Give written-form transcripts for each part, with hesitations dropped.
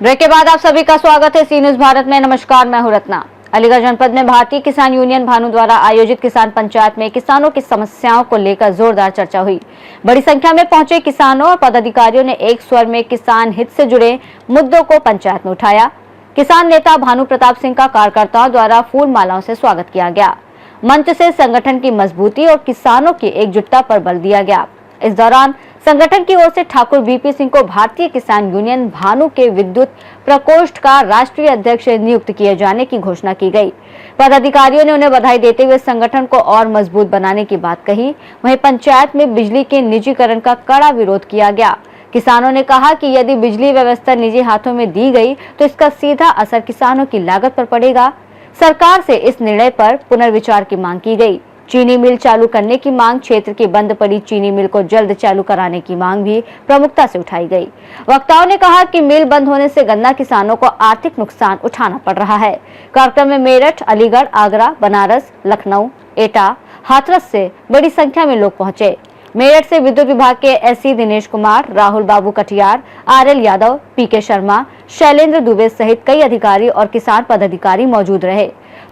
Break के बाद आप सभी का स्वागत है सी न्यूज भारत में। नमस्कार, मैं हूं रत्ना। अलीगढ़ जनपद में भारतीय किसान यूनियन भानु द्वारा आयोजित किसान पंचायत में किसानों की समस्याओं को लेकर जोरदार चर्चा हुई। बड़ी संख्या में पहुंचे किसानों और पदाधिकारियों ने एक स्वर में किसान हित से जुड़े मुद्दों को पंचायत में उठाया। किसान नेता भानु प्रताप सिंह का कार्यकर्ताओं द्वारा फूल मालाओं से स्वागत किया गया। मंच से संगठन की मजबूती और किसानों की एकजुटता पर बल दिया गया। इस दौरान संगठन की ओर से ठाकुर बीपी सिंह को भारतीय किसान यूनियन भानु के विद्युत प्रकोष्ठ का राष्ट्रीय अध्यक्ष नियुक्त किए जाने की घोषणा की गई। पदाधिकारियों ने उन्हें बधाई देते हुए संगठन को और मजबूत बनाने की बात कही। वहीं पंचायत में बिजली के निजीकरण का कड़ा विरोध किया गया। किसानों ने कहा कि यदि बिजली व्यवस्था निजी हाथों में दी गई तो इसका सीधा असर किसानों की लागत पर पड़ेगा। सरकार से इस निर्णय पर पुनर्विचार की मांग की गई। चीनी मिल चालू करने की मांग, क्षेत्र की बंद पड़ी चीनी मिल को जल्द चालू कराने की मांग भी प्रमुखता से उठाई गई। वक्ताओं ने कहा कि मिल बंद होने से गन्ना किसानों को आर्थिक नुकसान उठाना पड़ रहा है। कार्यक्रम में मेरठ, अलीगढ़, आगरा, बनारस, लखनऊ, एटा, हाथरस से बड़ी संख्या में लोग पहुंचे। मेरठ से विद्युत विभाग के एससी दिनेश कुमार, राहुल बाबू कटियार, आरएल यादव, पीके शर्मा, शैलेंद्र दुबे सहित कई अधिकारी और किसान पदाधिकारी मौजूद रहे।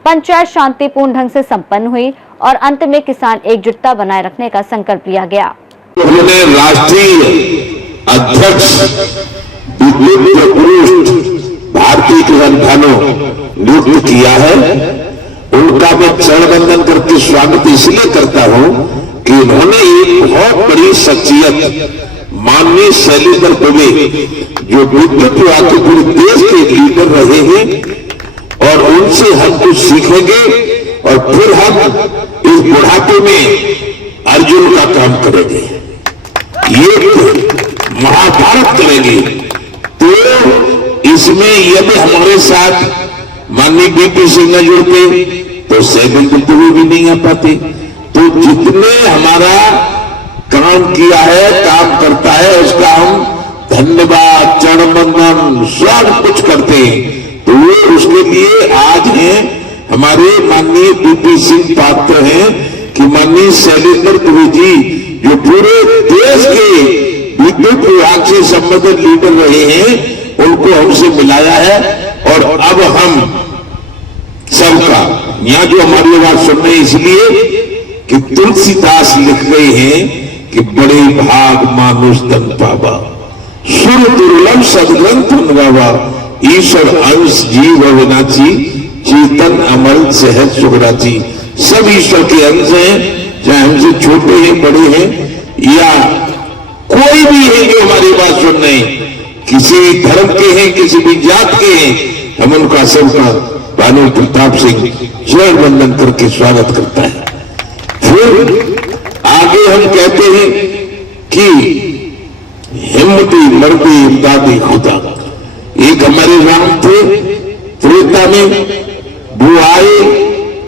पंचायत शांतिपूर्ण ढंग से संपन्न हुई और अंत में किसान एकजुटता बनाए रखने का संकल्प लिया गया। उन्होंने राष्ट्रीय अध्यक्ष विद्युत प्रकोष्ठ भारतीय किसान भानु नियुक्त किया है। उनका मैं चरण वंदन करके स्वागत इसलिए करता हूं कि उन्होंने एक बहुत बड़ी शख्सियत माननीय शैलेंद्र दुबे, जो विद्युत विभाग के पूरे देश के लीडर रहे हैं, और उनसे हम कुछ सीखेंगे और फिर हम इस बुढ़ापे में अर्जुन का काम करेंगे, ये महाभारत करेंगे। तो इसमें यदि हमारे साथ माननीय बीपी सिंह न जुड़ते तो शैलेंद्र दुबे भी नहीं आ पाते। तो जितने हमारा काम किया है, काम करता है, उसका हम धन्यवाद, चरण वंदन सब कुछ करते हैं। तो वो उसके लिए आज हैं हमारे माननीय बीपी सिंह पात्र हैं कि माननीय शैलेंद्र दुबे जी, जो पूरे देश के विद्युत विभाग से संबंधित लीडर रहे हैं, उनको हमसे मिलाया है। और अब हम सबका यहाँ जो हमारी आवाज सुन रहे हैं, इसलिए कि तुलसीदास लिख गए हैं कि बड़े भाग मानुष तन पावा, सुर दुर्लभ सदग्रंथ गावा, ईश्वर अंश जीव अविनाशी, चेतन अमर सहज सुगराची। सब ईश्वर के अंश हैं, चाहे हमसे छोटे हैं, बड़े हैं, या कोई भी है जो हमारी बात सुन रहे हैं, किसी धर्म के हैं, किसी भी जात के हैं, हम उनका सबका भानु प्रताप सिंह चरण वंदन करके स्वागत करता है। फिर आगे हम कहते हैं कि हिम्मती मर्दी इमदादी खुदा। एक हमारे राम थे त्रेता में, वो आए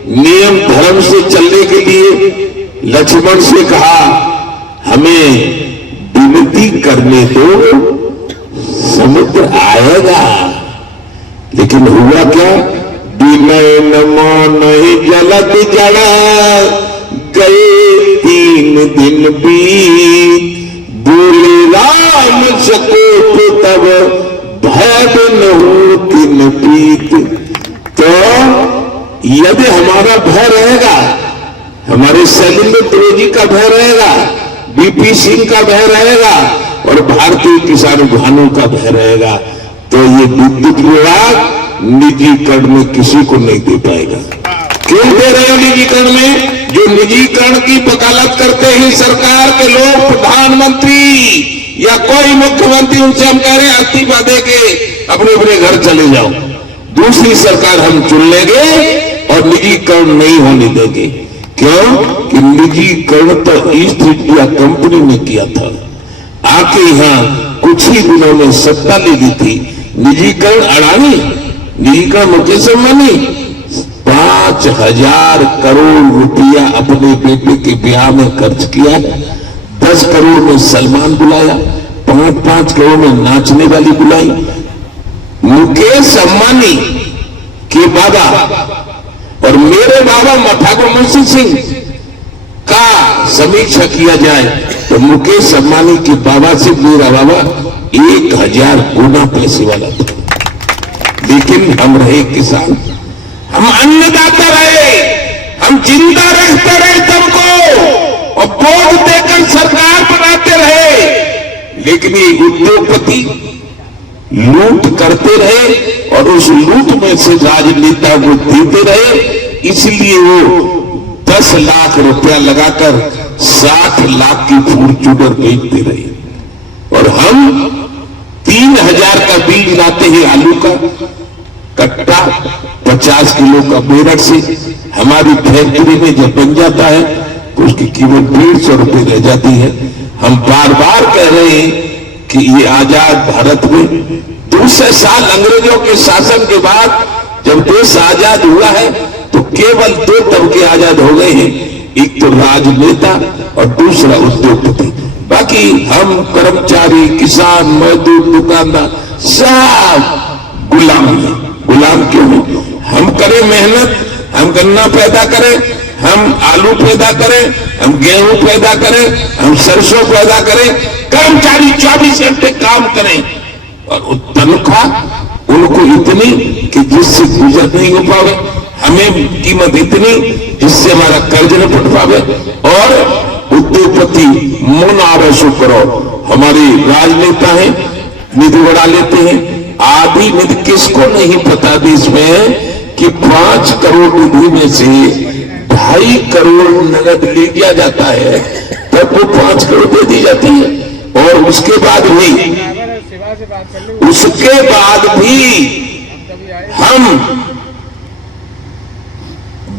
नियम धर्म से चलने के लिए। लक्ष्मण से कहा हमें विनती करने दो, समुद्र आएगा। लेकिन हुआ क्या? विनय नमो नहीं जलत जड़ा, गए 3 दिन बीत, बोले राम सकोप तब भय न हो तीन पीत। तो यदि हमारा भय रहेगा, हमारे शैलेंद्र दुबे जी का भय रहेगा, बीपी सिंह का भय रहेगा और भारतीय किसान भानु का भय रहेगा, तो ये विद्युत विभाग निजीकरण में किसी को नहीं दे पाएगा। क्यों दे रहे हो निजीकरण में? जो निजीकरण की वकालत करते हैं सरकार के लोग, प्रधानमंत्री या कोई मुख्यमंत्री, उनसे हम कह रहे हैं इस्तीफा दे के अपने अपने घर चले जाओ। दूसरी सरकार हम चुन लेंगे और निजीकरण नहीं होने देंगे। क्यों? कि निजीकरण तो ईस्ट इंडिया कंपनी ने किया था, आके यहाँ कुछ ही दिनों में सत्ता ले ली थी। निजीकरण अडानी, निजीकरण मुकेश अंबानी 5,000 करोड़ रुपया अपने बेटे के ब्याह में खर्च किया। 10 करोड़ में सलमान बुलाया, 5-5 करोड़ में नाचने वाली बुलाई। मुकेश अंबानी के बाबा और मेरे बाबा ठाकुर मुंशी सिंह का समीक्षा किया जाए तो मुकेश अंबानी के बाबा से मेरा बाबा 1000 गुना पैसे वाला था। लेकिन हम रहे किसान, हम अन्नदाता रहे, हम जिंदा रखते रहे सबको और वोट देकर सरकार बनाते रहे। लेकिन ये उद्योगपति लूट करते रहे और उस लूट में से राजनेता को देते रहे, इसलिए वो 10 लाख रुपया लगाकर 60 लाख की फॉर्च्यूनर बेचते रहे। और हम 3000 का बीज लाते हैं आलू का कट्टा 50 किलो का मेरठ से, हमारी फैक्ट्री में जब बन जाता है तो उसकी कीमत 150 रुपए रह जाती है। हम बार बार कह रहे हैं कि ये आजाद भारत में दूसरे साल अंग्रेजों के शासन के बाद जब देश आजाद हुआ है तो केवल 2 तबके आजाद हो गए हैं, एक तो राजनेता और दूसरा उद्योगपति। बाकी हम कर्मचारी, किसान, मजदूर, दुकानदार सब गुलाम हैं। गुलाम क्यों हैं? हम करें मेहनत, हम गन्ना पैदा करें, हम आलू पैदा करें, हम गेहूं पैदा करें, हम सरसों पैदा करें, कर्मचारी 24 घंटे काम करें और तनख्वाह उनको इतनी कि जिससे गुजर नहीं हो पावे, हमें कीमत इतनी जिससे हमारा कर्ज न पट पावे। और उद्योगपति मुनारसो करो, हमारे राजनेता हैं निधि बढ़ा लेते हैं, आधी निधि किसको नहीं पता देश में कि 5 करोड़ निधि में से 2.5 करोड़ नगद ले लिया जाता है, तब वो 5 करोड़ दे दी जाती है। और उसके बाद भी हम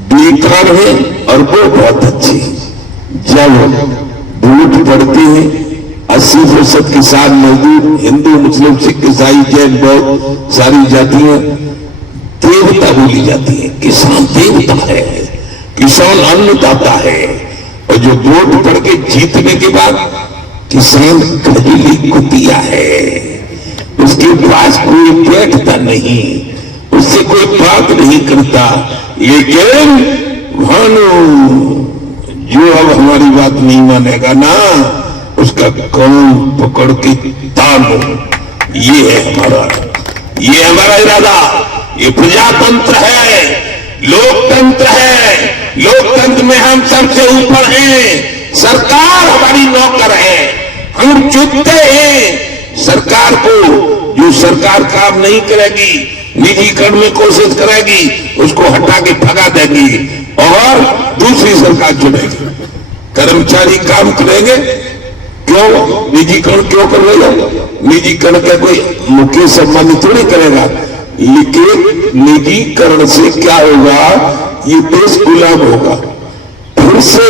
बेकार हैं और वो बहुत अच्छे। जब वोट पड़ते हैं 80% किसान, मजदूर, हिंदू, मुस्लिम, सिख, ईसाई, जैन, बौद्ध सारी जातियां देवता बोली जाती है। किसान देवता है, किसान अन्नदाता है। और जो वोट पड़ के जीतने के बाद किसान खजली कुतिया है, उसके पास कोई बैठता नहीं, उससे कोई बात नहीं करता। लेकिन भानु जो अब हमारी बात नहीं मानेगा ना, उसका कान पकड़ के तानो। ये है हमारा इरादा। ये प्रजातंत्र है, लोकतंत्र है। लोकतंत्र में हम सबसे ऊपर हैं। सरकार हमारी नौकर है, हम चुनते हैं सरकार को। जो सरकार काम नहीं करेगी, निजीकरण में कोशिश करेगी, उसको हटा के भगा देगी और दूसरी सरकार चुनेगी। कर्मचारी काम करेंगे, क्यों निजीकरण क्यों करेगा? निजीकरण का कोई मुकेश अंबानी थोड़ी करेगा। लेकिन निजीकरण से क्या होगा? ये देश गुलाम होगा, फिर से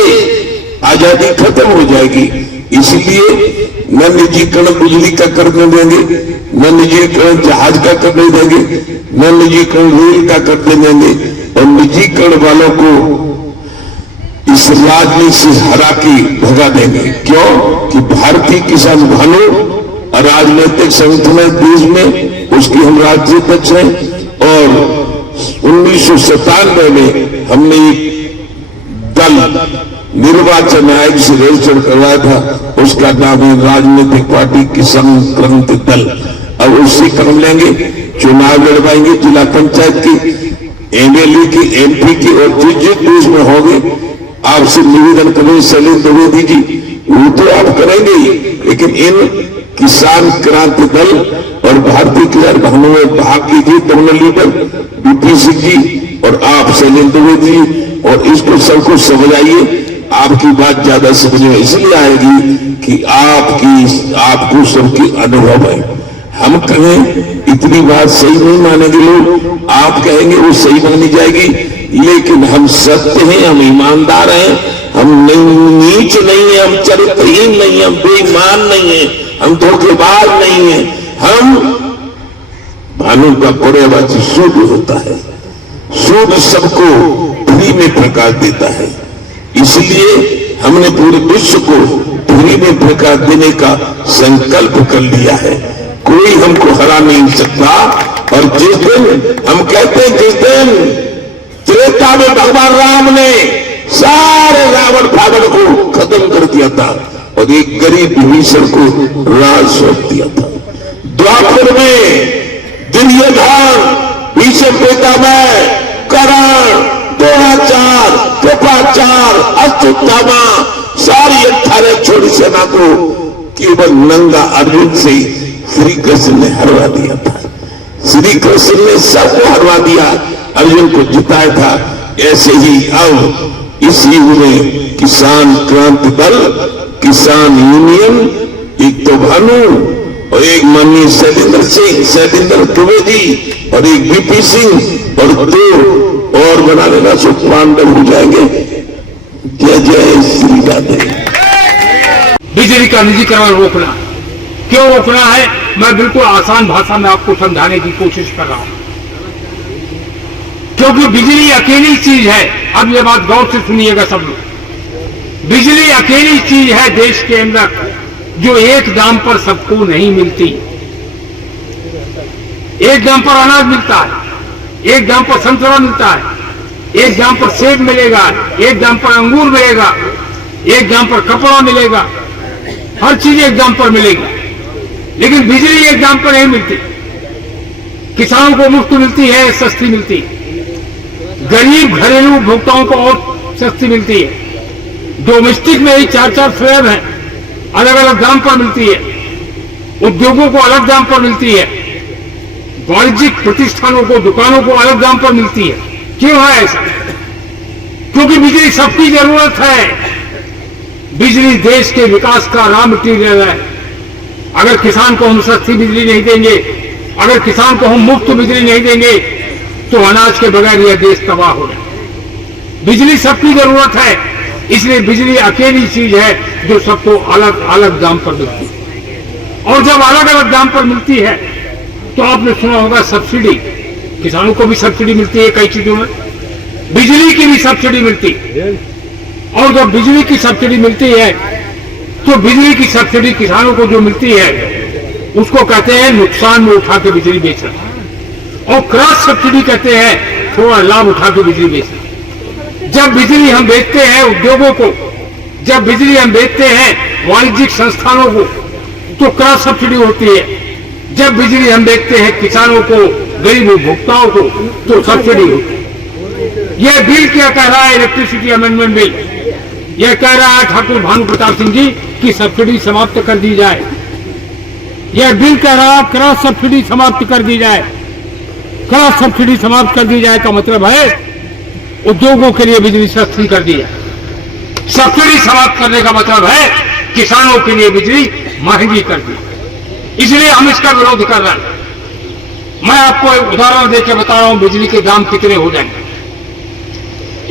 आजादी खत्म हो जाएगी। इसलिए न निजीकरण बिजली का करने देंगे, न निजीकरण जहाज का करने देंगे, न निजीकरण रेल का करने देंगे। और निजीकरण वालों को इस राजनीति से हरा के भगा देंगे। क्यों? कि भारतीय किसान भानु राजनीतिक संगठन है देश में, उसकी हम राज्य अध्यक्ष हैं। और 1997 में हमने एक दल निर्वाचन आयोग से रजिस्टर करवाया था, उसका नाम है राजनीतिक पार्टी किसान क्रांति दल। अब उससे क्रम लेंगे, चुनाव लड़वाएंगे जिला पंचायत की, एमएलए की, एमपी की, और जिस देश में होंगे आपसे निवेदन करें शैलेंद्र द्विवेदी जी, वो तो आप करेंगे ही। लेकिन इन किसान क्रांति दल और भारतीय किसान भानु में भाग लीजिए, दोनों लीडर बीपी सिंह जी और आप शैलेंद्र द्विवेदी जी, और इसको सबको समझाइए। आपकी बात ज्यादा समझ में इसलिए आएगी कि आपको सबकी अनुभव है। हम कहें इतनी बात सही नहीं मानेंगे लोग, आप कहेंगे वो सही मानी जाएगी। लेकिन हम सत्य हैं, हम ईमानदार हैं, हम नीच नहीं है, हम चरित्रहीन नहीं है, हम बेईमान नहीं है, हम धोखेबाज नहीं है। हम भानु का पर्यावाची सूर्य होता है, सूर्य सबको फ्री में प्रकाश देता है। इसलिए हमने पूरे विश्व को फ्री में प्रकाश देने का संकल्प कर लिया है। कोई हमको हरा नहीं सकता। और जिस दिन हम कहते हैं, जिस दिन त्रेता में भगवान राम ने सारे रावण भावड़ को खत्म कर दिया था और एक गरीब विभीषण को राज सौंप दिया था। द्वापर में दुर्योधन, भीष्म पितामह, कर्ण, द्रोणाचार्य, कृपाचार्य, अश्वत्थामा, सारी 18 छोटी सेना को केवल नंगा अर्जुन से श्री कृष्ण ने हरवा दिया था। श्री कृष्ण ने सबको हरवा दिया, अर्जुन को जिताया था। ऐसे ही अब इस युग में किसान क्रांति दल, किसान यूनियन, एक तो भानु और एक माननीय शैलेंद्र द्विवेदी और एक बीपी सिंह और 2 और बना लेना, सो पांडव हो जाएंगे। जय जय श्री राधे। बिजली का निजीकरण रोकना, क्यों रोकना है, मैं बिल्कुल आसान भाषा में आपको समझाने की कोशिश कर रहा हूं। क्योंकि बिजली अकेली चीज है, अब ये बात गौर से सुनिएगा सब लोग, बिजली अकेली चीज है देश के अंदर जो एक दाम पर सबको नहीं मिलती। एक दाम पर अनाज मिलता है, एक दाम पर संतरा मिलता है, एक दाम पर सेब मिलेगा, एक दाम पर अंगूर मिलेगा, एक दाम पर कपड़ा मिलेगा, हर चीज एक दाम पर मिलेगी। लेकिन बिजली एक दाम पर नहीं मिलती। किसानों को मुफ्त मिलती है, सस्ती मिलती है, गरीब घरेलू उपभोक्ताओं को और सस्ती मिलती है। डोमेस्टिक में ही 4-4 स्लैब है, अलग अलग दाम पर मिलती है, उद्योगों को अलग दाम पर मिलती है, वाणिज्यिक प्रतिष्ठानों को, दुकानों को अलग दाम पर मिलती है। क्यों है ऐसा? क्योंकि बिजली सबकी जरूरत है। बिजली देश के विकास का रॉ मटीरियल है। अगर किसान को हम सस्ती बिजली नहीं देंगे, अगर किसान को हम मुफ्त बिजली नहीं देंगे, तो अनाज के बगैर यह देश तबाह हो जाए। बिजली सबकी जरूरत है, इसलिए बिजली अकेली चीज है जो सबको अलग अलग दाम पर मिलती है। और जब अलग अलग दाम पर मिलती है तो आपने सुना होगा सब्सिडी, किसानों को भी सब्सिडी मिलती है कई चीजों में, बिजली की भी सब्सिडी मिलती है। और जब बिजली की सब्सिडी मिलती है तो बिजली की सब्सिडी किसानों को जो मिलती है उसको कहते हैं नुकसान में उठा के बिजली बेचना, और क्रॉस सब्सिडी कहते हैं थोड़ा लाभ उठा के बिजली बेचना। जब बिजली हम बेचते हैं उद्योगों को, जब बिजली हम बेचते हैं वाणिज्यिक संस्थानों को, तो क्रॉस सब्सिडी होती है। जब बिजली हम बेचते हैं किसानों को, गरीब उपभोक्ताओं को, तो सब्सिडी होती है। यह बिल क्या कह रहा है, इलेक्ट्रिसिटी अमेंडमेंट बिल, यह कह रहा है ठाकुर भानु प्रताप सिंह जी की सब्सिडी समाप्त कर दी जाए। यह बिल कह रहा है क्रॉस सब्सिडी समाप्त कर दी जाए। क्रॉस सब्सिडी समाप्त कर दी जाए का मतलब है उद्योगों के लिए बिजली सस्ती कर दी जाए। सब्सिडी समाप्त करने का मतलब है किसानों के लिए बिजली महंगी कर दी। इसलिए हम इसका विरोध कर रहे हैं। मैं आपको एक उदाहरण देकर बता रहा हूं बिजली के दाम कितने हो जाएंगे।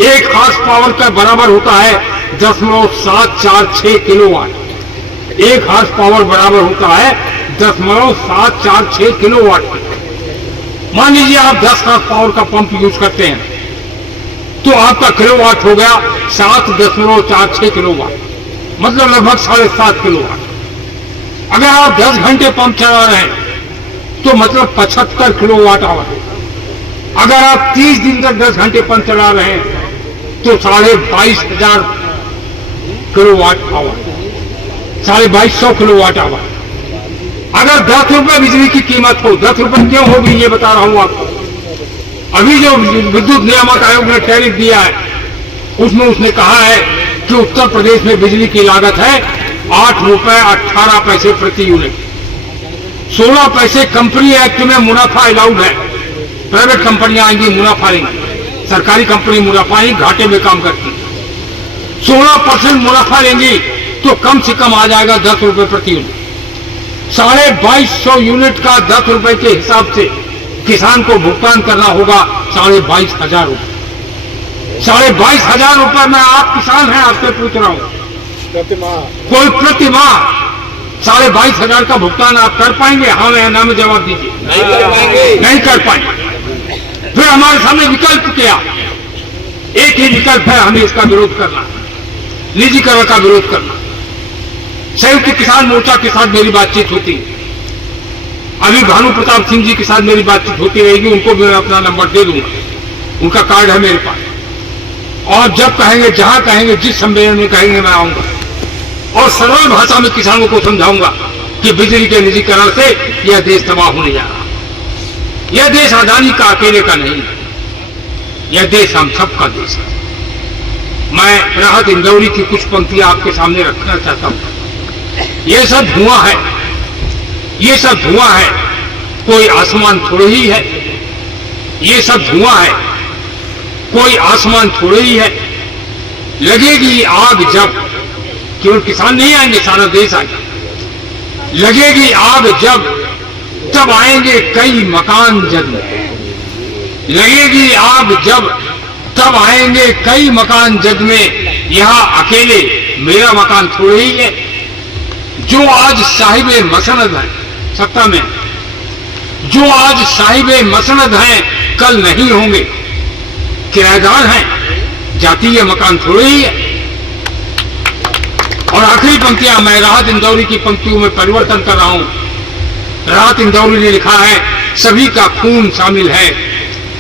1 हॉर्स पावर का बराबर होता है 10.746 किलोवाट। 1 हॉर्स पावर बराबर होता है 10.746 किलोवाट। मान लीजिए आप 10 हॉर्स पावर का पंप यूज करते हैं तो आपका किलोवाट हो गया 7.46 किलोवाट, मतलब लगभग 7.5 किलोवाट। अगर आप 10 घंटे पंप चला रहे हैं तो मतलब 75 किलोवाट आवर। अगर आप 30 दिन तक 10 घंटे पंप चला रहे हैं तो 22,500 किलोवाट आवर, 2250 किलोवाट आवर। अगर 10 रुपए बिजली की कीमत हो, 10 रुपए क्यों होगी ये बता रहा हूं आपको। अभी जो विद्युत नियामक आयोग ने टैरिफ दिया है उसमें उसने कहा है कि उत्तर प्रदेश में बिजली की लागत है 8 रुपए 18 पैसे प्रति यूनिट। 16 पैसे कंपनी एक्ट में मुनाफा अलाउड है। प्राइवेट कंपनियां आएंगी मुनाफा लेंगी, सरकारी कंपनी मुनाफा नहीं घाटे में काम करती। 16% मुनाफा लेंगी तो कम से कम आ जाएगा 10 रुपए प्रति यूनिट। 2250 यूनिट का 10 रुपए के हिसाब से किसान को भुगतान करना होगा 22,500 रुपए। 22,500 रुपए में आप किसान हैं, आपसे पूछ रहा हूं, कोई प्रति माह 22,500 का भुगतान आप कर पाएंगे? हाँ या ना में जवाब दीजिए। नहीं कर पाएंगे। फिर हमारे सामने विकल्प क्या? एक ही विकल्प है, हमें इसका विरोध करना, निजीकरण का विरोध करना। संयुक्त किसान मोर्चा के साथ मेरी बातचीत होती है, अभी भानु प्रताप सिंह जी के साथ मेरी बातचीत होती रहेगी, उनको भी मैं अपना नंबर दे दूंगा, उनका कार्ड है मेरे पास। और जब कहेंगे, जहां कहेंगे, जिस सम्मेलन में कहेंगे, मैं आऊंगा और सरल भाषा में किसानों को समझाऊंगा कि बिजली के निजीकरण से यह देश तबाह होने जा रहा है। यह देश अदानी का अकेले का नहीं है, यह देश हम सबका देश है। मैं राहत इंदौरी की कुछ पंक्तियां आपके सामने रखना चाहता हूं। ये सब धुआं है, ये सब धुआं है, कोई आसमान थोड़े ही है। ये सब धुआं है, कोई आसमान थोड़े ही है। लगेगी आग जब, केवल किसान नहीं आएंगे, सारा देश आएगा। लगेगी आग जब, तब आएंगे कई मकान जद में। लगेगी आग जब, तब आएंगे कई मकान जद में। यहां अकेले मेरा मकान थोड़े ही है। जो आज साहिबे मसनद है सत्ता में, जो आज साहिबे मसनद हैं, कल नहीं होंगे, किराएदार हैं, जातीय मकान थोड़े ही है। और आखिरी पंक्तियां मैं राहत इंदौरी की पंक्तियों में परिवर्तन कर रहा हूं। राहत इंदौरी ने लिखा है, सभी का खून शामिल है,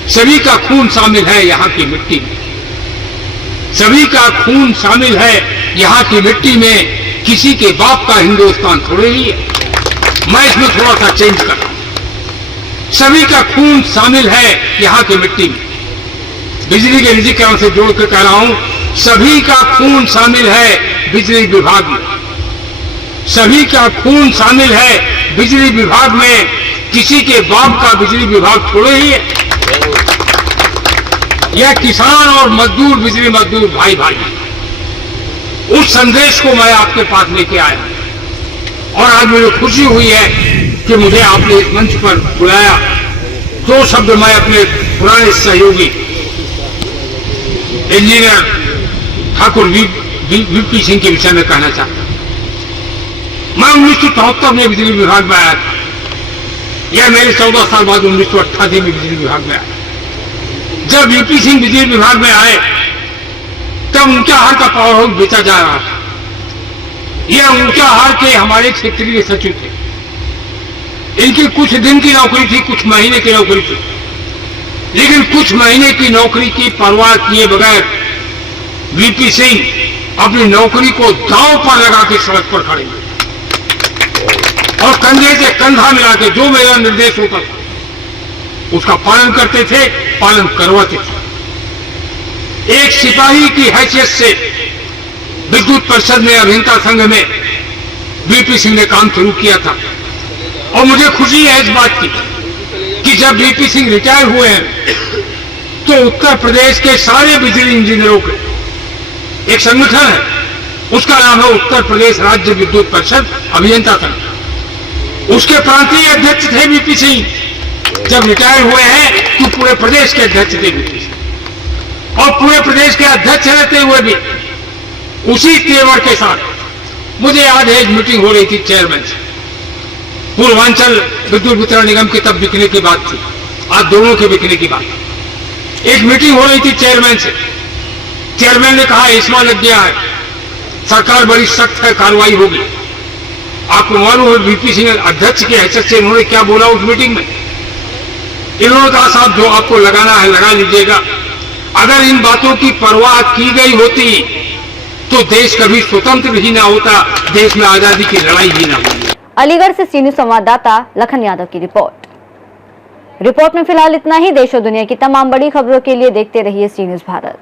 सभी का खून शामिल है यहां की मिट्टी में। सभी का खून शामिल है यहां की मिट्टी में, किसी के बाप का हिंदुस्तान थोड़े ही है। मैं इसमें थोड़ा सा चेंज कर रहा हूं। सभी का खून शामिल है यहां की मिट्टी में। बिजली के निजीकरण से जोड़कर कह रहा हूं, सभी का खून शामिल है बिजली विभाग में। सभी का खून शामिल है बिजली विभाग में, किसी के बाप का बिजली विभाग थोड़े ही है। यह किसान और मजदूर, बिजली मजदूर भाई भाई, उस संदेश को मैं आपके पास लेके आया। और आज मुझे खुशी हुई है कि मुझे आपने इस मंच पर बुलाया। दो शब्द मैं अपने पुराने सहयोगी इंजीनियर ठाकुर वीपी सिंह के विषय में कहना चाहता हूं। मैं 1974 में बिजली विभाग में आया था। यह मेरे 14 साल बाद 1988 में बिजली विभाग में आया। जब वीपी सिंह बिजली विभाग में आए, तब ऊंचा हार का पावर हाउस बेचा जा रहा था। यह ऊंचा हार के हमारे क्षेत्रीय सचिव थे। इनकी कुछ दिन की नौकरी थी, कुछ महीने की नौकरी थी, लेकिन कुछ महीने की नौकरी की परवाह किए बगैर वीपी सिंह अपनी नौकरी को दांव पर लगा के सड़क पर खड़े और कंधे से कंधा मिला के जो मेरा निर्देश होता था उसका पालन करते थे, पालन करवाते थे। एक सिपाही की हैसियत से विद्युत परिषद में, अभियंता संघ में वीपी सिंह ने काम शुरू किया था। और मुझे खुशी है इस बात की कि जब वीपी सिंह रिटायर हुए हैं, तो उत्तर प्रदेश के सारे बिजली इंजीनियरों के एक संगठन है, उसका नाम है उत्तर प्रदेश राज्य विद्युत परिषद अभियंता संघ। उसके प्रांतीय अध्यक्ष थे वीपी सिंह। जब रिटायर हुए हैं तो पूरे प्रदेश के अध्यक्ष थे वीपी सिंह। और पूरे प्रदेश के अध्यक्ष रहते हुए भी उसी तेवर के साथ, मुझे याद है एक मीटिंग हो रही थी चेयरमैन से, पूर्वांचल विद्युत वितरण निगम की तब बिकने की बात थी, आज दोनों के बिकने की बात। एक मीटिंग हो रही थी चेयरमैन से। चेयरमैन ने कहा इस्मा लग गया है, सरकार बड़ी सख्त है, कार्रवाई होगी। आपको मालूम है वीपी सिंह अध्यक्ष की हैसियत से इन्होंने क्या बोला उस मीटिंग में? इन्होंने कहा साहब जो आपको लगाना है लगा लीजिएगा, अगर इन बातों की परवाह की गई होती तो देश कभी स्वतंत्र ही ना होता, देश में आजादी की लड़ाई ही ना होती। अलीगढ़ से सी न्यूज संवाददाता लखन यादव की रिपोर्ट में फिलहाल इतना ही। देश और दुनिया की तमाम बड़ी खबरों के लिए देखते रहिए सी न्यूज भारत।